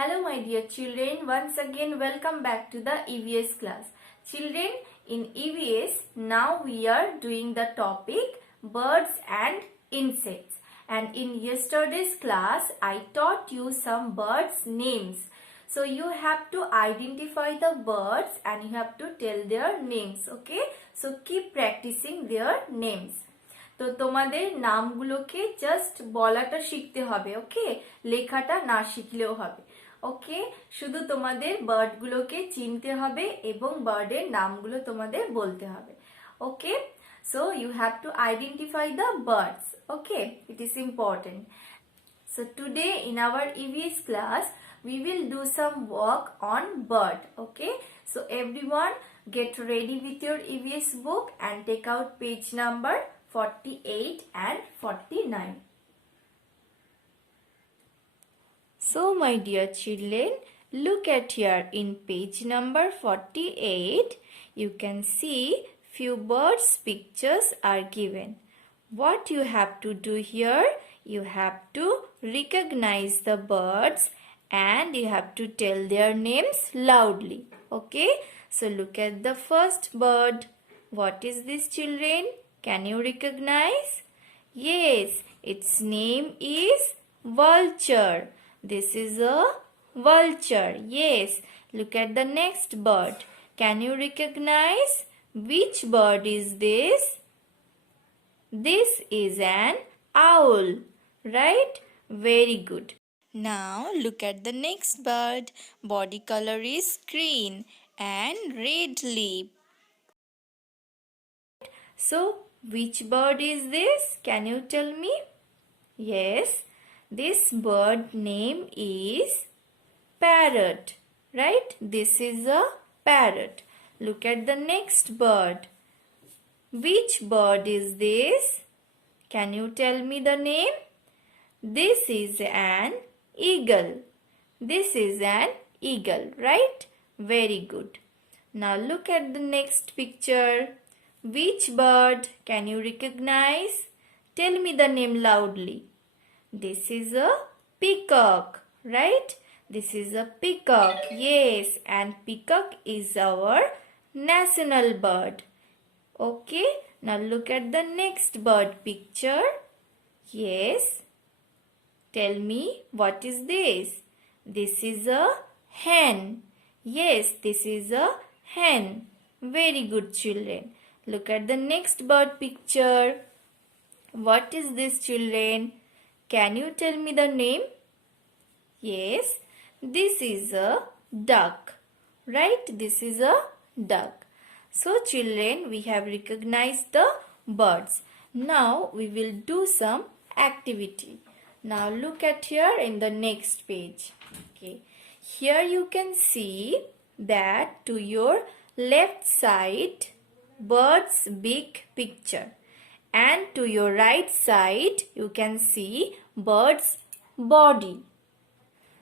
Hello my dear children, once again welcome back to the EVS class. Children, in EVS now we are doing the topic birds and insects. And in yesterday's class I taught you some birds names. So you have to identify the birds and you have to tell their names, okay? So keep practicing their names. তো তোমাদের নামগুলোকে just বলাটা শিখতে হবে, ওকে? লেখাটা না শিখলেও হবে, ওকে? শুধু তোমাদের বার্ডগুলোকে চিনতে হবে এবং বার্ডের নামগুলো তোমাদের বলতে হবে, ওকে? So you have to identify the birds, okay? It is important. So today in our EVS class we will do some work on bird, okay? So everyone get ready with your EVS book and take out page number 48 and 49. So my dear children, look at here in page number 48. You can see few birds pictures are given. What you have to do here, you have to recognize the birds and you have to tell their names loudly, okay? So look at the first bird. What is this, children? Can you recognize? Yes, its name is vulture. This is a vulture. Yes, look at the next bird. Can you recognize? Which bird is this? This is an owl, right? Very good. Now look at the next bird. Body color is green and red lip. So, which bird is this? Can you tell me? Yes, this bird name is parrot, right? This is a parrot. Look at the next bird. Which bird is this? Can you tell me the name? This is an eagle. This is an eagle, right? Very good. Now look at the next picture. Which bird can you recognize? Tell me the name loudly. This is a peacock, right? This is a peacock. Yes, and peacock is our national bird. Okay, now look at the next bird picture. Yes, tell me what is this? This is a hen. Yes, this is a hen. Very good, children. Look at the next bird picture. What is this, children? Can you tell me the name? Yes, this is a duck, right? This is a duck. So children, we have recognized the birds. Now we will do some activity. Now look at here in the next page. Okay, here you can see that to your left side bird's beak picture and to your right side you can see bird's body.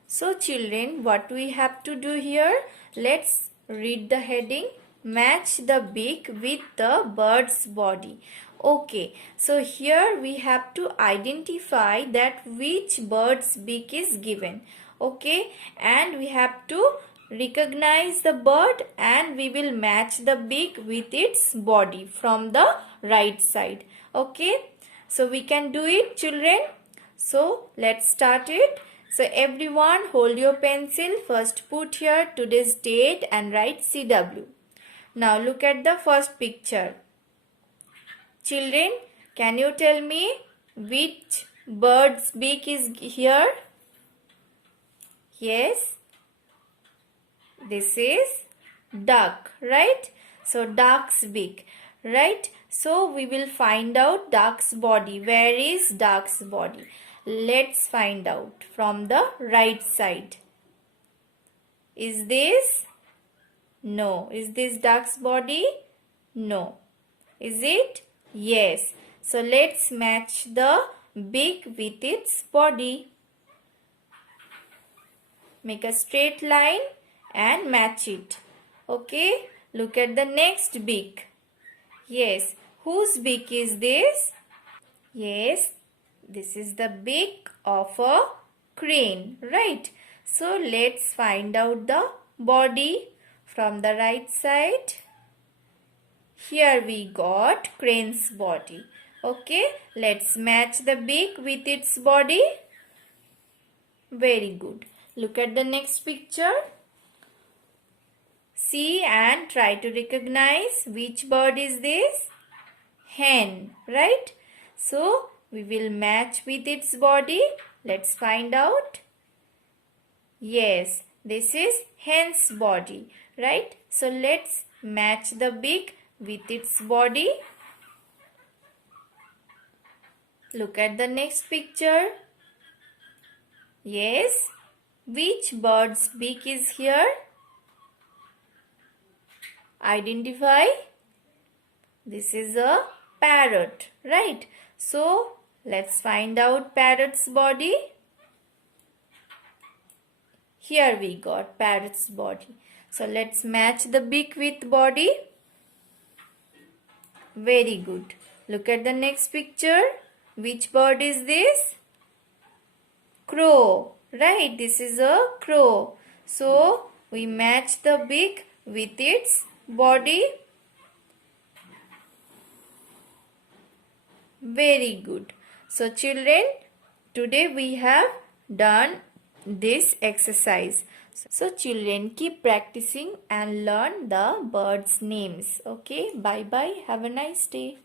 So children, what we have to do here? Let's read the heading. Match the beak with the bird's body. Okay, so here we have to identify that which bird's beak is given. Okay, and we have to recognize the bird and we will match the beak with its body from the right side. Okay, so we can do it, children. So let's start it. So everyone hold your pencil. First put here today's date and write CW. Now look at the first picture. Children, can you tell me which bird's beak is here? Yes, this is duck, right? So duck's beak, right? So we will find out duck's body. Where is duck's body? Let's find out from the right side. Is this? No. Is this duck's body? No. Is it? Yes. So let's match the beak with its body. Make a straight line and match it. Okay, look at the next beak. Yes, whose beak is this? Yes, this is the beak of a crane, right? So let's find out the body from the right side. Here we got crane's body. Okay, let's match the beak with its body. Very good. Look at the next picture. See and try to recognize which bird is this? Hen, right? So we will match with its body. Let's find out. Yes, this is hen's body, right? So let's match the beak with its body. Look at the next picture. Yes, which bird's beak is here? Identify. This is a parrot, right? So let's find out parrot's body. Here we got parrot's body. So let's match the beak with body. Very good. Look at the next picture. Which bird is this? Crow, right? This is a crow. So we match the beak with its body. Very good. So children, today we have done this exercise. So children, keep practicing and learn the birds' names. Okay, bye bye. Have a nice day.